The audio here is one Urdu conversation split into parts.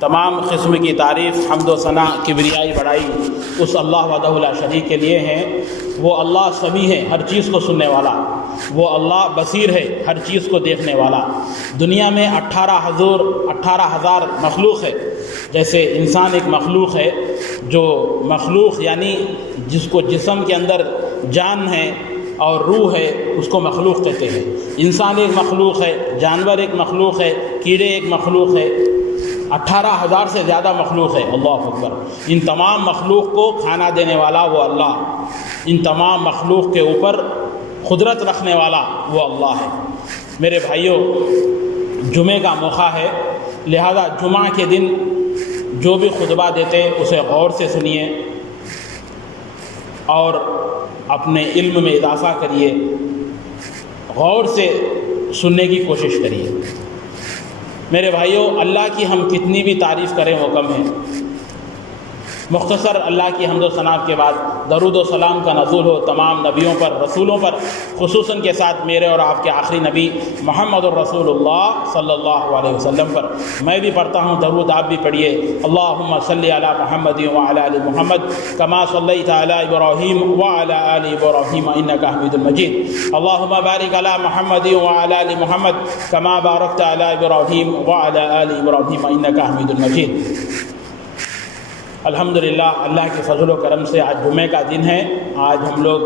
تمام قسم کی تعریف، حمد و ثنا، کبریائی، بڑائی اس اللہ وحدہ لا شریک کے لیے ہیں۔ وہ اللہ سمیع ہے، ہر چیز کو سننے والا۔ وہ اللہ بصیر ہے، ہر چیز کو دیکھنے والا۔ دنیا میں 18,000 مخلوق ہے۔ جیسے انسان ایک مخلوق ہے، جو مخلوق یعنی جس کو جسم کے اندر جان ہے اور روح ہے، اس کو مخلوق کہتے ہیں۔ انسان ایک مخلوق ہے، جانور ایک مخلوق ہے، کیڑے ایک مخلوق ہے، 18,000 سے زیادہ مخلوق ہے۔ اللہ اکبر۔ ان تمام مخلوق کو کھانا دینے والا وہ اللہ، ان تمام مخلوق کے اوپر قدرت رکھنے والا وہ اللہ ہے۔ میرے بھائیوں، جمعے کا موقع ہے، لہذا جمعہ کے دن جو بھی خطبہ دیتے اسے غور سے سنیے اور اپنے علم میں اضافہ کریے، غور سے سننے کی کوشش کریے۔ میرے بھائیوں، اللہ کی ہم کتنی بھی تعریف کریں وہ کم ہے۔ مختصر اللہ کی حمد و ثنا کے بعد درود و سلام کا نزول ہو تمام نبیوں پر، رسولوں پر، خصوصاً کے ساتھ میرے اور آپ کے آخری نبی محمد الرسول اللہ صلی اللہ علیہ وسلم پر۔ میں بھی پڑھتا ہوں، درود آپ بھی پڑھیے۔ اللہم صلی علی محمد وعلی آل محمد کما صلیت علی ابراہیم وعلی آل ابراہیم انک حمید مجید۔ اللہم بارک علی محمد وعلی آل محمد کما بارکت علی ابراہیم وعلی آل ابراہیم انک حمید مجید۔ الحمدللہ، اللہ کے فضل و کرم سے آج جمعے کا دن ہے۔ آج ہم لوگ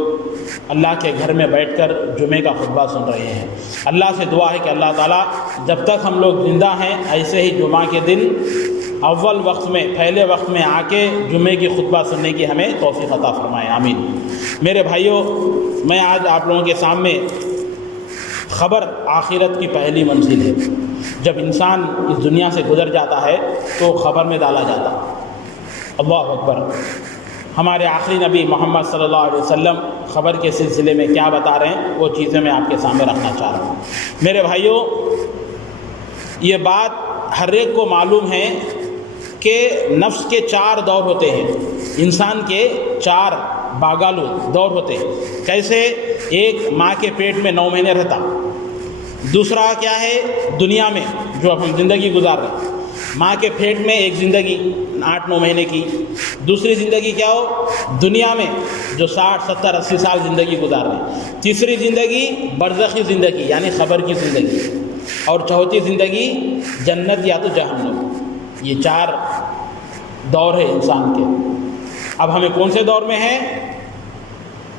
اللہ کے گھر میں بیٹھ کر جمعے کا خطبہ سن رہے ہیں۔ اللہ سے دعا ہے کہ اللہ تعالیٰ جب تک ہم لوگ زندہ ہیں ایسے ہی جمعہ کے دن اول وقت میں، پہلے وقت میں آ کے جمعے کی خطبہ سننے کی ہمیں توفیق عطا فرمائے، آمین۔ میرے بھائیوں، میں آج آپ لوگوں کے سامنے خبر آخرت کی پہلی منزل ہے۔ جب انسان اس دنیا سے گزر جاتا ہے تو خبر میں ڈالا جاتا ہے۔ اللہ اکبر۔ ہمارے آخری نبی محمد صلی اللہ علیہ وسلم خبر کے سلسلے میں کیا بتا رہے ہیں وہ چیزیں میں آپ کے سامنے رکھنا چاہ رہا ہوں۔ میرے بھائیوں، یہ بات ہر ایک کو معلوم ہے کہ نفس کے 4 دور ہوتے ہیں، انسان کے 4 باگالو دور ہوتے ہیں۔ کیسے؟ ایک ماں کے پیٹ میں 9 مہینے رہتا، دوسرا کیا ہے دنیا میں جو اب ہم زندگی گزار رہے ہیں، ماں کے پیٹ میں ایک زندگی 8-9 مہینے کی، دوسری زندگی کیا ہو دنیا میں جو 60-70-80 سال زندگی گزار رہے ہیں، تیسری زندگی برزخی زندگی یعنی خبر کی زندگی، اور چوتھی زندگی جنت یا تو جہنم۔ یہ 4 دور ہے انسان کے۔ اب ہمیں کون سے دور میں ہیں؟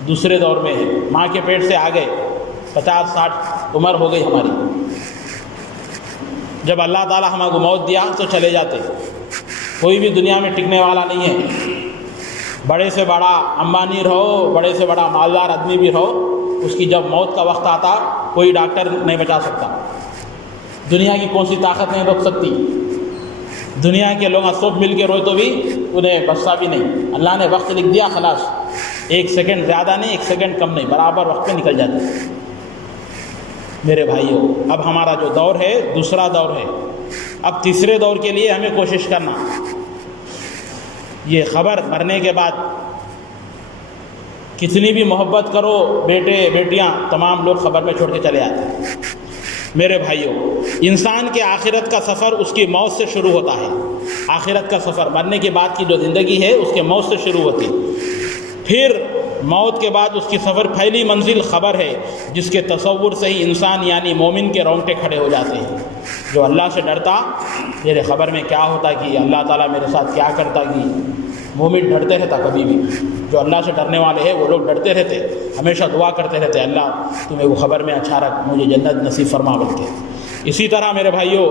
دوسرے دور میں ہیں۔ ماں کے پیٹ سے آ گئے، 50-60 عمر ہو گئی ہماری۔ جب اللہ تعالیٰ ہمیں کو موت دیا تو چلے جاتے۔ کوئی بھی دنیا میں ٹکنے والا نہیں ہے۔ بڑے سے بڑا امبانی رہو، بڑے سے بڑا مالدار آدمی بھی رہو، اس کی جب موت کا وقت آتا کوئی ڈاکٹر نہیں بچا سکتا، دنیا کی کون سی طاقت نہیں روک سکتی۔ دنیا کے لوگ سب مل کے روئے تو بھی انہیں بچتا بھی نہیں۔ اللہ نے وقت لکھ دیا، خلاص 1 سیکنڈ زیادہ نہیں، 1 سیکنڈ کم نہیں، برابر وقت پہ نکل جاتے۔ میرے بھائیوں، اب ہمارا جو دور ہے دوسرا دور ہے۔ اب تیسرے دور کے لیے ہمیں کوشش کرنا۔ یہ خبر مرنے کے بعد کتنی بھی محبت کرو، بیٹے بیٹیاں تمام لوگ خبر میں چھوڑ کے چلے آتے ہیں۔ میرے بھائیوں، انسان کے آخرت کا سفر اس کی موت سے شروع ہوتا ہے۔ آخرت کا سفر مرنے کے بعد کی جو زندگی ہے اس کے موت سے شروع ہوتی ہے۔ پھر موت کے بعد اس کی سفر پہلی منزل خبر ہے، جس کے تصور سے ہی انسان یعنی مومن کے رونگٹے کھڑے ہو جاتے ہیں۔ جو اللہ سے ڈرتا، میرے خبر میں کیا ہوتا کہ اللہ تعالیٰ میرے ساتھ کیا کرتا کہ مومن ڈرتے رہتا کبھی بھی۔ جو اللہ سے ڈرنے والے ہیں وہ لوگ ڈرتے رہتے، ہمیشہ دعا کرتے رہتے، اللہ تمہیں وہ خبر میں اچھا رکھ، مجھے جنت نصیب فرما بول کے۔ اسی طرح میرے بھائیوں،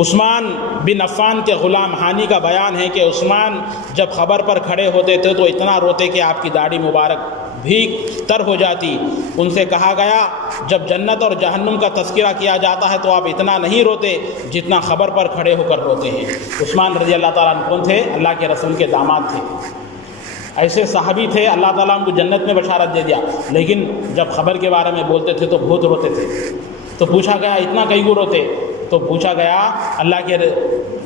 عثمان بن عفان کے غلام ہانی کا بیان ہے کہ عثمان جب خبر پر کھڑے ہوتے تھے تو اتنا روتے کہ آپ کی داڑھی مبارک بھیگ تر ہو جاتی۔ ان سے کہا گیا جب جنت اور جہنم کا تذکرہ کیا جاتا ہے تو آپ اتنا نہیں روتے جتنا خبر پر کھڑے ہو کر روتے ہیں۔ عثمان رضی اللہ تعالیٰ عنہ کون تھے؟ اللہ کے رسول کے داماد تھے۔ ایسے صحابی تھے، اللہ تعالیٰ ان کو جنت میں بشارت دے دیا، لیکن جب خبر کے بارے میں بولتے تھے تو بہت روتے تھے۔ تو پوچھا گیا اتنا کئی کو روتے؟ تو پوچھا گیا اللہ کے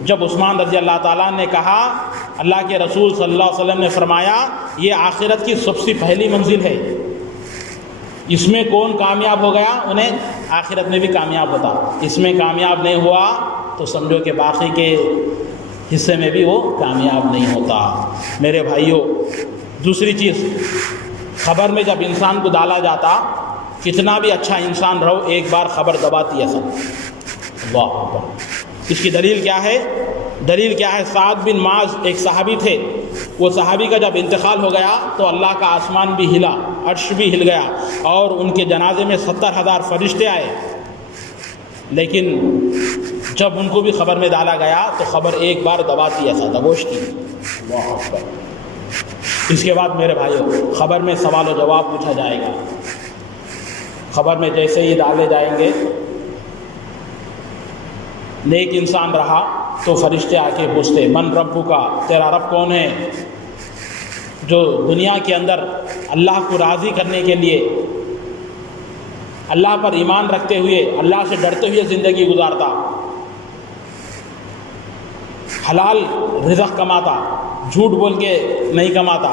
جب عثمان رضی اللہ تعالیٰ نے کہا، اللہ کے رسول صلی اللہ علیہ وسلم نے فرمایا یہ آخرت کی سب سے پہلی منزل ہے، اس میں کون کامیاب ہو گیا انہیں آخرت میں بھی کامیاب ہوتا، اس میں کامیاب نہیں ہوا تو سمجھو کہ باقی کے حصے میں بھی وہ کامیاب نہیں ہوتا۔ میرے بھائیوں، دوسری چیز، خبر میں جب انسان کو ڈالا جاتا، کتنا بھی اچھا انسان رہو، ایک بار خبر دباتی ہے سب۔ اللہ اکبر۔ اس کی دلیل کیا ہے؟ دلیل کیا ہے؟ سعد بن معاذ ایک صحابی تھے، وہ صحابی کا جب انتقال ہو گیا تو اللہ کا آسمان بھی ہلا، عرش بھی ہل گیا، اور ان کے جنازے میں 70,000 فرشتے آئے، لیکن جب ان کو بھی خبر میں ڈالا گیا تو خبر ایک بار دباتی ایسا دبوچتی۔ اللہ اکبر۔ اس کے بعد میرے بھائیوں، خبر میں سوال و جواب پوچھا جائے گا۔ خبر میں جیسے ہی ڈالے جائیں گے، نیک انسان رہا تو فرشتے آ کے پوچھتے، من ربک، تیرا رب کون ہے؟ جو دنیا کے اندر اللہ کو راضی کرنے کے لیے، اللہ پر ایمان رکھتے ہوئے، اللہ سے ڈرتے ہوئے زندگی گزارتا، حلال رزق کماتا، جھوٹ بول کے نہیں کماتا،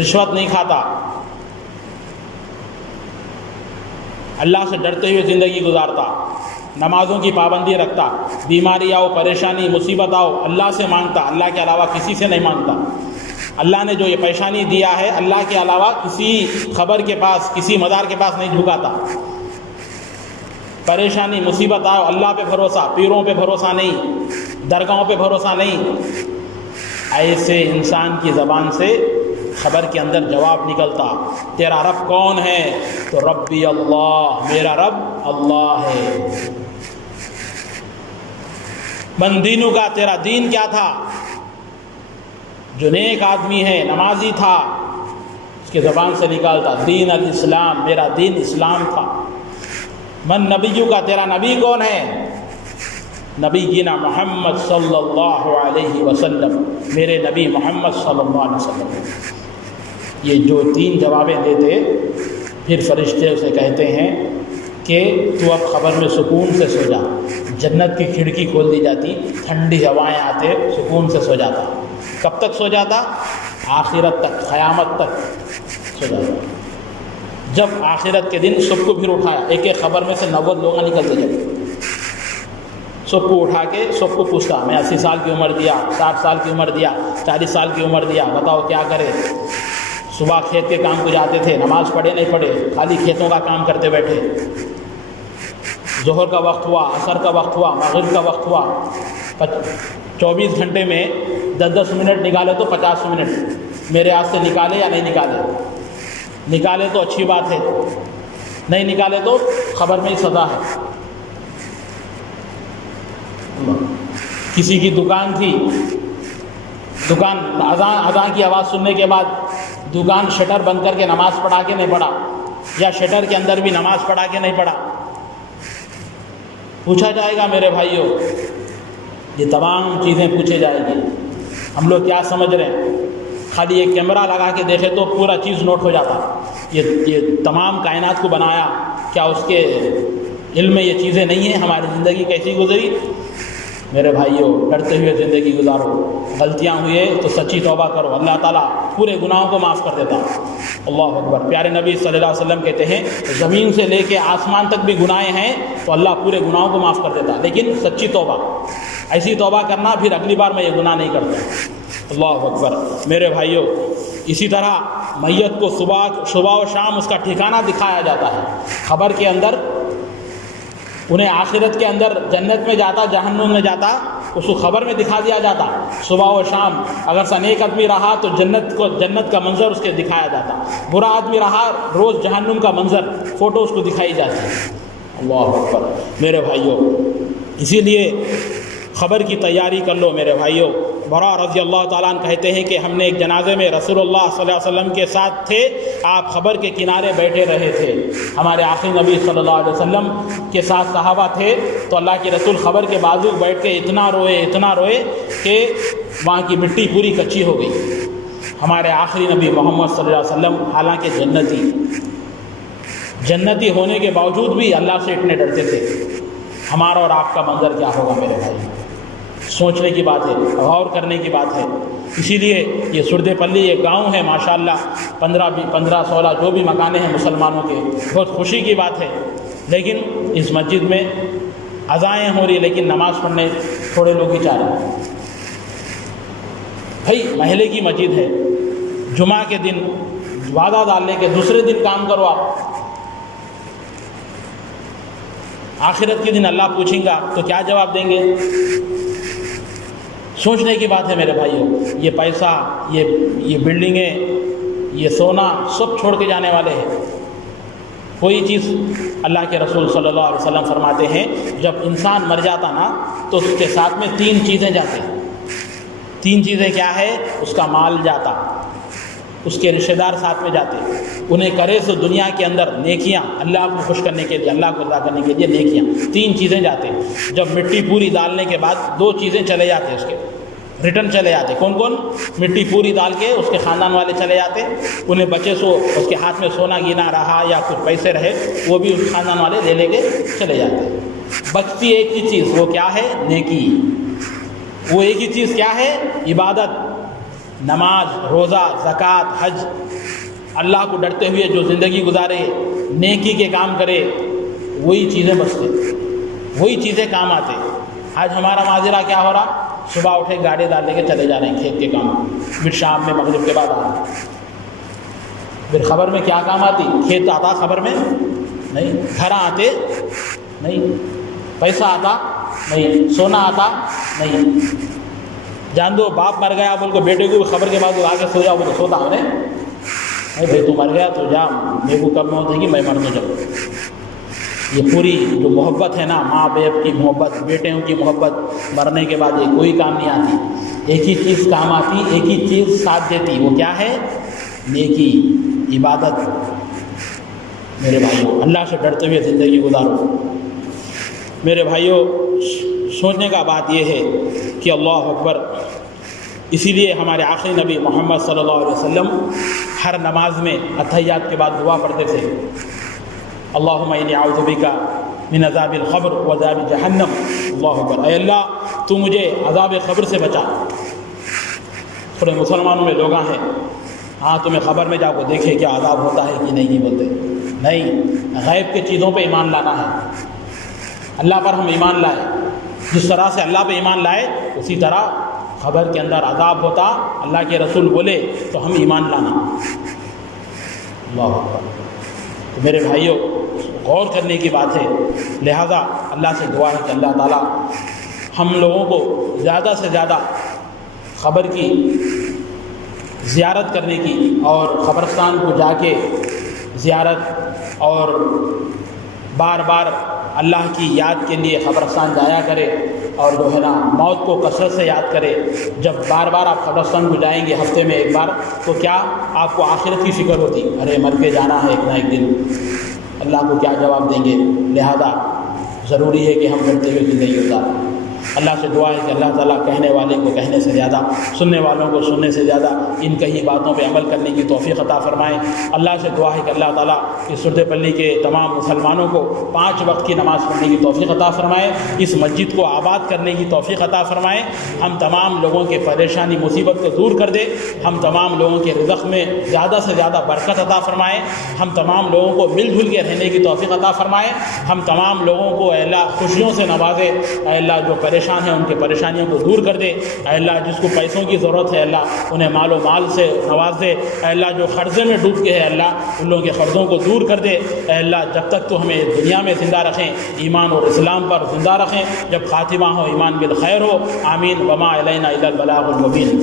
رشوت نہیں کھاتا، اللہ سے ڈرتے ہوئے زندگی گزارتا، نمازوں کی پابندی رکھتا، بیماری آؤ، پریشانی، مصیبت آؤ، اللہ سے مانگتا، اللہ کے علاوہ کسی سے نہیں مانگتا، اللہ نے جو یہ پیشانی دیا ہے اللہ کے علاوہ کسی خبر کے پاس، کسی مدار کے پاس نہیں جھکاتا، پریشانی مصیبت آؤ، اللہ پہ بھروسہ، پیروں پہ بھروسہ نہیں، درگاہوں پہ بھروسہ نہیں، ایسے انسان کی زبان سے خبر کے اندر جواب نکلتا، تیرا رب کون ہے؟ تو ربی اللہ، میرا رب اللہ ہے۔ من دینوں کا، تیرا دین کیا تھا؟ جو نیک آدمی ہے، نمازی تھا، اس کے زبان سے نکالتا، دین الاسلام، میرا دین اسلام تھا۔ من نبیوں کا، تیرا نبی کون ہے؟ نبی جینا محمد صلی اللہ علیہ وسلم، میرے نبی محمد صلی اللہ علیہ وسلم۔ یہ جو تین جوابیں دیتے، پھر فرشتے اسے کہتے ہیں کہ تو اب خبر میں سکون سے سو جا۔ جنت کی کھڑکی کھول دی جاتی، ٹھنڈی ہوائیں آتے، سکون سے سو جاتا۔ کب تک سو جاتا؟ آخرت تک، قیامت تک سو جاتا۔ جب آخرت کے دن سب کو پھر اٹھایا، ایک ایک خبر میں سے 90 لوگ نکلتے جب سب کو اٹھا کے سب کو پوچھتا، میں 80 سال کی عمر دیا، 60 سال کی عمر دیا، 40 سال کی عمر دیا، بتاؤ کیا کرے؟ صبح کھیت کے کام کو جاتے تھے، نماز پڑھے نہیں پڑھے، خالی کھیتوں کا کام کرتے بیٹھے، ظہر کا وقت ہوا، عصر کا وقت ہوا، مغرب کا وقت ہوا، 24 گھنٹے میں 10 منٹ نکالے تو 50 منٹ میرے ہاتھ سے نکالے یا نہیں نکالے؟ نکالے تو اچھی بات ہے، نہیں نکالے تو خبر میں ہی سزا ہے۔ کسی کی دکان تھی، دکان اذان کی آواز سننے کے بعد دکان شٹر بند کر کے نماز پڑھا کے نہیں پڑھا، یا شٹر کے اندر بھی نماز پڑھا کے نہیں پڑھا، پوچھا جائے گا میرے بھائیوں، یہ تمام چیزیں پوچھے جائے گی۔ ہم لوگ کیا سمجھ رہے ہیں؟ خالی ایک کیمرہ لگا کے دیکھے تو پورا چیز نوٹ ہو جاتا۔ یہ تمام کائنات کو بنایا، کیا اس کے علم میں یہ چیزیں نہیں ہیں؟ ہماری زندگی کیسی گزری؟ میرے بھائیوں، ڈرتے ہوئے زندگی گزارو، غلطیاں ہوئے تو سچی توبہ کرو، اللہ تعالیٰ پورے گناہوں کو معاف کر دیتا۔ اللہ اکبر۔ پیارے نبی صلی اللہ علیہ وسلم کہتے ہیں زمین سے لے کے آسمان تک بھی گناہیں ہیں تو اللہ پورے گناہوں کو معاف کر دیتا، لیکن سچی توبہ، ایسی توبہ کرنا پھر اگلی بار میں یہ گناہ نہیں کرتا۔ اللہ اکبر۔ میرے بھائیوں، اسی طرح میت کو صبح و شام اس کا ٹھکانہ دکھایا جاتا ہے۔ خبر کے اندر انہیں آخرت کے اندر جنت میں جاتا، جہنم میں جاتا، اس کو خبر میں دکھا دیا جاتا۔ صبح و شام اگر نیک آدمی رہا تو جنت کا منظر اس کے دکھایا جاتا، برا آدمی رہا روز جہنم کا منظر، فوٹو اس کو دکھائی جاتی۔ اللہ اکبر۔ میرے بھائیوں، اسی لیے خبر کی تیاری کر لو میرے بھائیوں۔ برا رضی اللہ تعالیٰ عنہ کہتے ہیں کہ ہم نے ایک جنازے میں رسول اللہ صلی اللہ علیہ وسلم کے ساتھ تھے، آپ خبر کے کنارے بیٹھے رہے تھے۔ ہمارے آخری نبی صلی اللہ علیہ وسلم کے ساتھ صحابہ تھے تو اللہ کے رسول خبر کے بازو بیٹھ کے اتنا روئے کہ وہاں کی مٹی پوری کچی ہو گئی۔ ہمارے آخری نبی محمد صلی اللہ علیہ وسلم حالانکہ جنتی ہونے کے باوجود بھی اللہ سے اتنے ڈرتے تھے۔ ہمارا اور آپ کا منظر کیا ہوگا میرے بھائی؟ سوچنے کی بات ہے، غور کرنے کی بات ہے۔ اسی لیے یہ سردے پلی ایک گاؤں ہے، ماشاءاللہ 15-16 جو بھی مکانیں ہیں مسلمانوں کے، بہت خوشی کی بات ہے لیکن اس مسجد میں اذانیں ہو رہی ہیں لیکن نماز پڑھنے تھوڑے لوگ ہی چاہ رہے ہیں۔ بھائی محلے کی مسجد ہے، جمعہ کے دن وعدہ ڈالنے کے دوسرے دن کام کرو آپ، آخرت کے دن اللہ پوچھیں گا تو کیا جواب دیں گے؟ سوچنے کی بات ہے میرے بھائیوں۔ یہ پیسہ، یہ بلڈنگیں، یہ سونا سب چھوڑ کے جانے والے ہیں۔ کوئی چیز اللہ کے رسول صلی اللہ علیہ وسلم فرماتے ہیں جب انسان مر جاتا نا تو اس کے ساتھ میں 3 چیزیں جاتے ہیں۔ 3 چیزیں کیا ہے؟ اس کا مال جاتا، اس کے رشتہ دار ساتھ میں جاتے، انہیں کرے سو دنیا کے اندر نیکیاں، اللہ کو خوش کرنے کے لیے، اللہ کو رضا کرنے کے لیے نیکیاں، 3 چیزیں جاتے ہیں۔ جب مٹی پوری ڈالنے کے بعد 2 چیزیں چلے جاتے اس کے، ریٹرن چلے جاتے۔ کون کون؟ مٹی پوری ڈال کے اس کے خاندان والے چلے جاتے، انہیں بچے سو اس کے ہاتھ میں سونا گینا رہا یا کچھ پیسے رہے وہ بھی اس خاندان والے لے کے چلے جاتے۔ بچتی ایک ہی چیز، وہ کیا ہے؟ نیکی۔ وہ ایک ہی چیز کیا ہے؟ عبادت، نماز، روزہ، زکوٰۃ، حج، اللہ کو ڈرتے ہوئے جو زندگی گزارے، نیکی کے کام کرے، وہی چیزیں بچتے، وہی چیزیں کام آتے۔ آج ہمارا معاذرہ کیا ہو رہا؟ صبح اٹھے گاڑی ڈال لے کے چلے جا رہے ہیں کھیت کے کام، پھر شام میں مغرب کے بعد آ رہے ہیں۔ پھر خبر میں کیا کام آتی؟ کھیت آتا خبر میں نہیں، گھر آتے نہیں، پیسہ آتا نہیں، سونا آتا نہیں۔ جان دو باپ مر گیا بول کو بیٹے کو خبر کے بعد آگے سو جاؤ، وہ تو سوتا ہو رہے نہیں بھائی، تو مر گیا تو جا، میرے کو کب موت ہے کہ میں مر تو جاؤں۔ یہ پوری جو محبت ہے نا، ماں باپ کی محبت، بیٹوں کی محبت، مرنے کے بعد یہ کوئی کام نہیں آتی۔ ایک ہی چیز کام آتی، ایک ہی چیز ساتھ دیتی، وہ کیا ہے؟ نیکی، عبادت۔ میرے بھائیوں اللہ سے ڈرتے ہوئے زندگی گزارو۔ میرے بھائیوں سوچنے کا بات یہ ہے کہ اللہ اکبر، اسی لیے ہمارے آخری نبی محمد صلی اللہ علیہ وسلم ہر نماز میں اتحیات کے بعد دعا پڑھتے تھے، اللہم انی اعوذ بک من عذاب القبر وعذاب جہنم۔ اللہ اکبر، اے اللہ تو مجھے عذاب قبر سے بچا۔ تھوڑے مسلمانوں میں لوگ ہیں، ہاں تمہیں خبر میں جا کو دیکھے کیا عذاب ہوتا ہے کہ نہیں بولتے، نہیں، غیب کے چیزوں پہ ایمان لانا ہے۔ اللہ پر ہم ایمان لائے، جس طرح سے اللہ پہ ایمان لائے اسی طرح خبر کے اندر عذاب ہوتا، اللہ کے رسول بولے تو ہم ایمان لانا۔ اللہ اکبر۔ تو میرے بھائیوں غور کرنے کی بات ہے، لہذا اللہ سے دعا ہے کہ اللہ تعالیٰ ہم لوگوں کو زیادہ سے زیادہ قبر کی زیارت کرنے کی اور قبرستان کو جا کے زیارت اور بار بار اللہ کی یاد کے لیے قبرستان جایا کرے، اور جو ہے نا موت کو کثرت سے یاد کرے۔ جب بار بار آپ قبرستان کو جائیں گے ہفتے میں ایک بار تو کیا آپ کو آخرت کی فکر ہوتی؟ ارے مر کے جانا ہے ایک نہ ایک دن، اللہ کو کیا جواب دیں گے؟ لہذا ضروری ہے کہ ہم ڈرتے ہوئے زندگی گزاریں۔ اللہ سے دعا ہے کہ اللہ تعالیٰ کہنے والے کو کہنے سے زیادہ، سننے والوں کو سننے سے زیادہ ان کہی باتوں پہ عمل کرنے کی توفیق عطا فرمائے۔ اللہ سے دعا ہے کہ اللہ تعالیٰ اس سرد پلی کے تمام مسلمانوں کو 5 وقت کی نماز پڑھنے کی توفیق عطا فرمائے، اس مسجد کو آباد کرنے کی توفیق عطا فرمائے، ہم تمام لوگوں کے پریشانی مصیبت کو دور کر دے، ہم تمام لوگوں کے رزق میں زیادہ سے زیادہ برکت عطا فرمائے، ہم تمام لوگوں کو مل جل کے رہنے کی توفیق عطا فرمائے، ہم تمام لوگوں کو اے اللہ خوشیوں سے نوازے، اے اللہ جو پریشان ہیں ان کے پریشانیوں کو دور کر دے، اے اللہ جس کو پیسوں کی ضرورت ہے اللہ انہیں مال و مال سے نواز دے، اے اللہ جو قرضے میں ڈوب کے ہے اللہ ان لوگوں کے قرضوں کو دور کر دے، اے اللہ جب تک تو ہمیں دنیا میں زندہ رکھیں ایمان اور اسلام پر زندہ رکھیں، جب خاتمہ ہو ایمان بالخیر ہو، آمین۔ وما علینا الا البلاغ المبین۔